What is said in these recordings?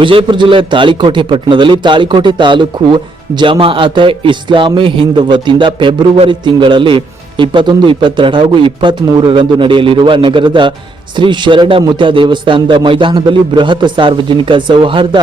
ವಿಜಯಪುರ ಜಿಲ್ಲೆ ತಾಳಿಕೋಟೆ ಪಟ್ಟಣದಲ್ಲಿ ತಾಳಿಕೋಟೆ ತಾಲೂಕು ಜಮಾಅತೆ ಇಸ್ಲಾಮಿ ಹಿಂದ್ ವತಿಯಿಂದ ಫೆಬ್ರವರಿ ತಿಂಗಳಲ್ಲಿ ಇಪ್ಪತ್ತೊಂದು, ಇಪ್ಪತ್ತೆರಡು ಹಾಗೂ ಇಪ್ಪತ್ತ್ ಮೂರರಂದು ನಡೆಯಲಿರುವ ನಗರದ ಶ್ರೀ ಶರಣ ಮುತ್ಯ ದೇವಸ್ಥಾನದ ಮೈದಾನದಲ್ಲಿ ಬೃಹತ್ ಸಾರ್ವಜನಿಕ ಸೌಹಾರ್ದ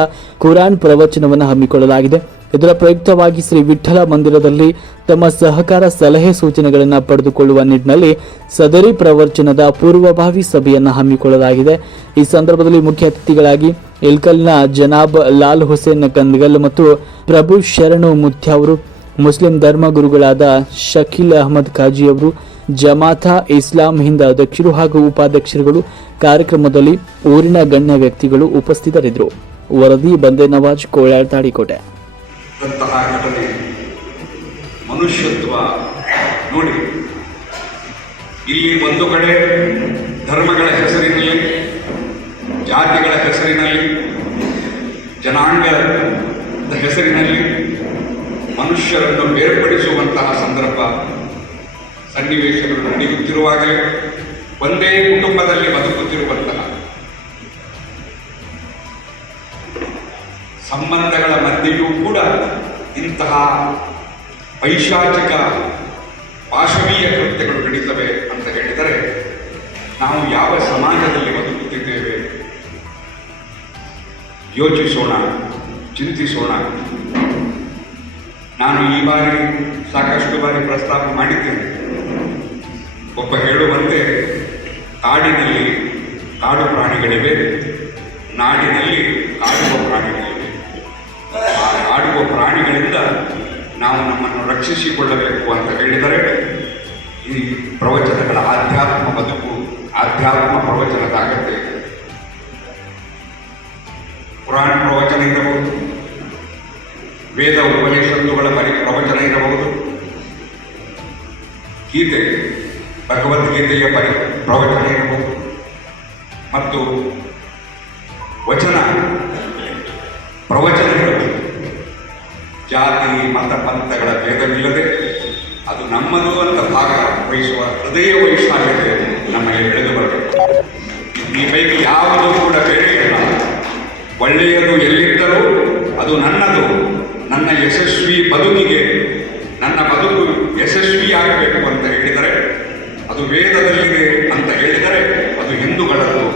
ಕುರಾನ್ ಪ್ರವಚನವನ್ನು ಹಮ್ಮಿಕೊಳ್ಳಲಾಗಿದೆ. ಇದರ ಪ್ರಯುಕ್ತವಾಗಿ ಶ್ರೀ ವಿಠಲ ಮಂದಿರದಲ್ಲಿ ತಮ್ಮ ಸಹಕಾರ ಸಲಹೆ ಸೂಚನೆಗಳನ್ನು ಪಡೆದುಕೊಳ್ಳುವ ನಿಟ್ಟಿನಲ್ಲಿ ಸದರಿ ಪ್ರವಚನದ ಪೂರ್ವಭಾವಿ ಸಭೆಯನ್ನು ಹಮ್ಮಿಕೊಳ್ಳಲಾಗಿದೆ. ಈ ಸಂದರ್ಭದಲ್ಲಿ ಮುಖ್ಯ ಅತಿಥಿಗಳಾಗಿ ಇಲ್ಕಲ್ನ ಜನಾಬ್ ಲಾಲ್ ಹುಸೇನ್ ಕಂದಗಲ್ ಮತ್ತು ಪ್ರಭು ಶರಣು ಮುಥ್ಯ ಅವರು, ಮುಸ್ಲಿಂ ಧರ್ಮಗುರುಗಳಾದ ಶಕೀಲ್ ಅಹಮದ್ ಖಾಜಿ ಅವರು, ಜಮಾತಾ ಇಸ್ಲಾಂ ಹಿಂದ ಅಧ್ಯಕ್ಷರು ಹಾಗೂ ಉಪಾಧ್ಯಕ್ಷರುಗಳು ಕಾರ್ಯಕ್ರಮದಲ್ಲಿ ಊರಿನ ಗಣ್ಯ ವ್ಯಕ್ತಿಗಳು ಉಪಸ್ಥಿತರಿದ್ದರು. ವರದಿ ಬಂದೆ ನವಾಜ್ ಕೋಳ್ಯಾಳ್ ತಾಡಿಕೋಟೆ. ಮನುಷ್ಯತ್ವ ನೋಡಿ. ಇಲ್ಲಿ ಒಂದು ಕಡೆ ಧರ್ಮಗಳ ಹೆಸರಿನಲ್ಲಿ ಜಾತಿಗಳ ಹೆಸರಿನಲ್ಲಿ, ಜನಾಂಗದ ಹೆಸರಿನಲ್ಲಿ ಮನುಷ್ಯರನ್ನು ಬೇರ್ಪಡಿಸುವಂತಹ ಸಂದರ್ಭ ಸನ್ನಿವೇಶಗಳು ನಡೆಯುತ್ತಿರುವಾಗಲೇ ಒಂದೇ ಕುಟುಂಬದಲ್ಲಿ ಬದುಕುತ್ತಿರುವಂತಹ ಸಂಬಂಧಗಳ ಮಧ್ಯೆಯೂ ಕೂಡ ಇಂತಹ ಪೈಶಾಚಿಕ ಪಾಶವೀಯ ಕೃತ್ಯಗಳು ನಡೀತವೆ ಅಂತ ಹೇಳಿದರೆ, ನಾವು ಯಾವ ಸಮಾಜದಲ್ಲಿ ಯೋಚಿಸೋಣ, ಚಿಂತಿಸೋಣ. ನಾನು ಈ ಬಾರಿ ಸಾಕಷ್ಟು ಬಾರಿ ಪ್ರಸ್ತಾಪ ಮಾಡಿದ್ದೇನೆ. ಒಬ್ಬ ಹೇಳುವಂತೆ, ಕಾಡಿನಲ್ಲಿ ಕಾಡು ಪ್ರಾಣಿಗಳಿವೆ, ನಾಡಿನಲ್ಲಿ ಕಾಡುವ ಪ್ರಾಣಿಗಳಿವೆ. ಆ ಕಾಡುವ ಪ್ರಾಣಿಗಳಿಂದ ನಾವು ನಮ್ಮನ್ನು ರಕ್ಷಿಸಿಕೊಳ್ಳಬೇಕು ಅಂತ ಹೇಳಿದರೆ, ಈ ಪ್ರವಚನಗಳ ಆಧ್ಯಾತ್ಮ ಬದುಕು ಆಧ್ಯಾತ್ಮ ಪ್ರವಚನದ ಅಗತ್ಯ ಪುರಾಣ ಪ್ರವಚನ ಇರಬಹುದು. ವೇದ ಉಪನಿಷತ್ತುಗಳ ಪರಿ ಪ್ರವಚನ ಇರಬಹುದು. ಗೀತೆ, ಭಗವದ್ಗೀತೆಯ ಪರಿ ಪ್ರವಚನ ಇರಬಹುದು. ಮತ್ತು ವಚನ, ಪ್ರವಚನ ಇರಬಹುದು. ಜಾತಿ, ಮತ, ಪಂಥಗಳ ಭೇದವಿಲ್ಲದೆ ಅದು ನಮ್ಮದು ಅಂತ ಭಾಗ ವಹಿಸುವ ಹೃದಯ ವೈಶಾಲ್ಯತೆ ನಮಗೆ ಬೆಳೆದು ಬರಬೇಕು. ಈ ಪೈಕಿ ಯಾವುದೂ ಕೂಡ ಬೇರೆ ಇಲ್ಲ. ಒಳ್ಳೆಯದು ಎಲ್ಲಿದ್ದರೂ ಅದು ನನ್ನದು. ನನ್ನ ಯಶಸ್ವಿ ಬದುಕಿಗೆ, ನನ್ನ ಬದುಕು ಯಶಸ್ವಿಯಾಗಬೇಕು ಅಂತ ಹೇಳಿದರೆ ಅದು ವೇದದಲ್ಲಿದೆ ಅಂತ ಹೇಳಿದರೆ ಅದು ಹಿಂದೂಗಳದ್ದು.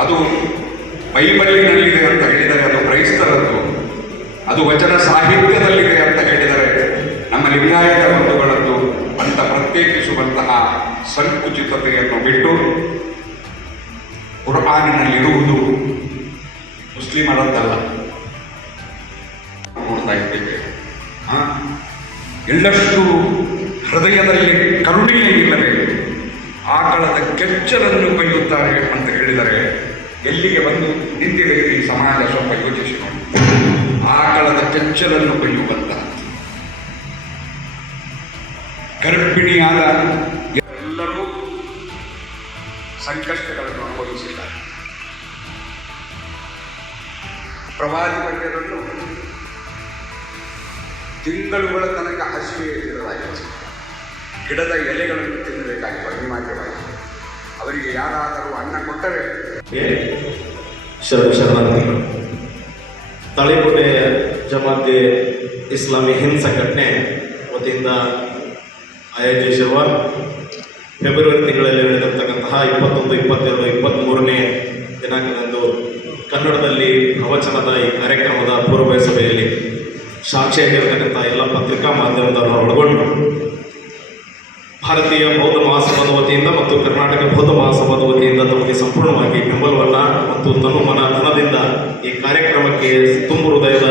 ಅದು ಬೈಬಲಿನಲ್ಲಿದೆ ಅಂತ ಹೇಳಿದರೆ ಅದು ಕ್ರೈಸ್ತರದ್ದು. ಅದು ವಚನ ಸಾಹಿತ್ಯದಲ್ಲಿದೆ ಅಂತ ಹೇಳಿದರೆ ನಮ್ಮ ಲಿಂಗಾಯತ ಬಂಧುಗಳದ್ದು ಅಂತ ಪ್ರತ್ಯೇಕಿಸುವಂತಹ ಸಂಕುಚಿತತೆಯನ್ನು ಬಿಟ್ಟು, ಕುರ್ಆನಿನಲ್ಲಿರುವುದು ಮುಸ್ಲಿಮರದ್ದಲ್ಲ ನೋಡ್ತಾ ಇದ್ದೇವೆ ಹಾ? ಎಳ್ಳಷ್ಟು ಹೃದಯದಲ್ಲಿ ಕರುಣೆಯೇ ಇಲ್ಲವೇ ಆಕಳದ ಕೆಚ್ಚಲನ್ನು ಬೈಯುತ್ತಾರೆ ಅಂತ ಹೇಳಿದರೆ ಎಲ್ಲಿಗೆ ಬಂದು ನಿಂತಿದೆ ಈ ಸಮಾಜ ಸ್ವಲ್ಪ ಯೋಚಿಸಿ ಆಕಳದ ಕೆಚ್ಚಲನ್ನು ಕೊಯ್ಯುವಂತ ಗರ್ಭಿಣಿಯಾದ ಎಲ್ಲರೂ ಸಂಕಷ್ಟಗಳನ್ನು ಪ್ರವಾದಿಗಳನ್ನು ತಿಂಗಳುಗಳ ತನಕ ಹಸಿವೆ ತಿನ್ನಲಾಗಿತ್ತು ಗಿಡದ ಎಲೆಗಳನ್ನು ತಿನ್ನಬೇಕಾಗಿತ್ತು ಅನಿವಾರ್ಯವಾಗಿ ಅವರಿಗೆ ಯಾರಾದರೂ ಅನ್ನ ಕೊಟ್ಟರೆ? ಶರಣ ಶರಣಾರ್ಥಿಗಳು ತಾಳಿಕೋಟೆ ಜಮಾತೆ ಇಸ್ಲಾಮಿ ಹಿಂಸ ಘಟನೆ ವತಿಯಿಂದ ಆಯೋಜಿಸಿರುವ ಫೆಬ್ರವರಿ ತಿಂಗಳಲ್ಲಿ ನಡೆದಿರ್ತಕ್ಕಂತಹ ಇಪ್ಪತ್ತೊಂದು, ಇಪ್ಪತ್ತೆರಡು ಇಪ್ಪತ್ತ್ಮೂರನೇ ದಿನಾಂಕದಂದು ಕನ್ನಡದಲ್ಲಿ ಪ್ರವಚನದ ಈ ಕಾರ್ಯಕ್ರಮದ ಪೂರ್ವ ಸಭೆಯಲ್ಲಿ ಸಾಕ್ಷಿಯಾಗಿರ್ತಕ್ಕಂಥ ಎಲ್ಲ ಪತ್ರಿಕಾ ಮಾಧ್ಯಮದವರು ಒಳಗೊಂಡು ಭಾರತೀಯ ಬೌದ್ಧ ಮಹಾಸಭಾದ ವತಿಯಿಂದ ಮತ್ತು ಕರ್ನಾಟಕ ಬೌದ್ಧ ಮಹಾಸಭಾದ ವತಿಯಿಂದ ತಮಗೆ ಸಂಪೂರ್ಣವಾಗಿ ಬೆಂಬಲವನ್ನು ಮತ್ತು ತನು ಮನ ಧನದಿಂದ ಈ ಕಾರ್ಯಕ್ರಮಕ್ಕೆ ತುಂಬು ಹೃದಯದ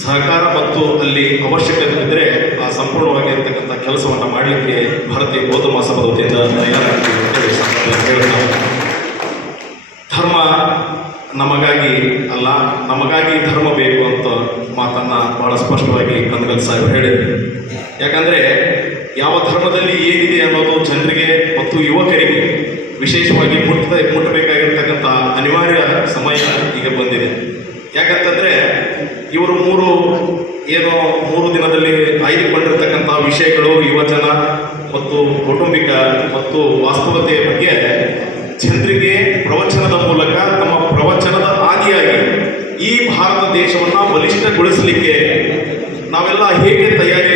ಸಹಕಾರ ಮತ್ತು ಅಲ್ಲಿ ಅವಶ್ಯಕತೆ ಇದ್ದರೆ ಆ ಸಂಪೂರ್ಣವಾಗಿರ್ತಕ್ಕಂಥ ಕೆಲಸವನ್ನು ಮಾಡಲಿಕ್ಕೆ ಭಾರತೀಯ ಬೌದ್ಧ ಮಹಾಸಭಾದ ವತಿಯಿಂದ ತಯಾರಾಗ್ತೀವಿ ಅಂತ ಈ ಸಂದರ್ಭದಲ್ಲಿ ಹೇಳ್ತಾ ಧರ್ಮ ನಮಗಾಗಿ ಅಲ್ಲ, ನಮಗಾಗಿ ಧರ್ಮ ಬೇಕು ಅಂತ ಮಾತನ್ನು ಬಹಳ ಸ್ಪಷ್ಟವಾಗಿ ಕಂದಗಲ್ ಸಾಹೇಬ್ ಹೇಳಿದರು. ಯಾಕಂದರೆ ಯಾವ ಧರ್ಮದಲ್ಲಿ ಏನಿದೆ ಅನ್ನೋದು ಜನರಿಗೆ ಮತ್ತು ಯುವಕರಿಗೆ ವಿಶೇಷವಾಗಿ ಮುಟ್ಟ, ಮುಟ್ಟಬೇಕಾಗಿರ್ತಕ್ಕಂಥ ಅನಿವಾರ್ಯ ಸಮಯ ಈಗ ಬಂದಿದೆ. ಯಾಕಂತಂದರೆ ಇವರು ಮೂರು ಏನೋ ಮೂರು ದಿನದಲ್ಲಿ ಆಯ್ದುಕೊಂಡಿರ್ತಕ್ಕಂಥ ವಿಷಯಗಳು ಯುವಜನ ಮತ್ತು ಕೌಟುಂಬಿಕ ಮತ್ತು ವಾಸ್ತವತೆಯ ಬಗ್ಗೆ ಜನರಿಗೆ ಪ್ರವಚನದ ಮೂಲಕ ತಮ್ಮ ಈ ಭಾರತ ದೇಶವನ್ನು ಬಲಿಷ್ಠಗೊಳಿಸಲಿಕ್ಕೆ ನಾವೆಲ್ಲ ಹೇಗೆ ತಯಾರಿ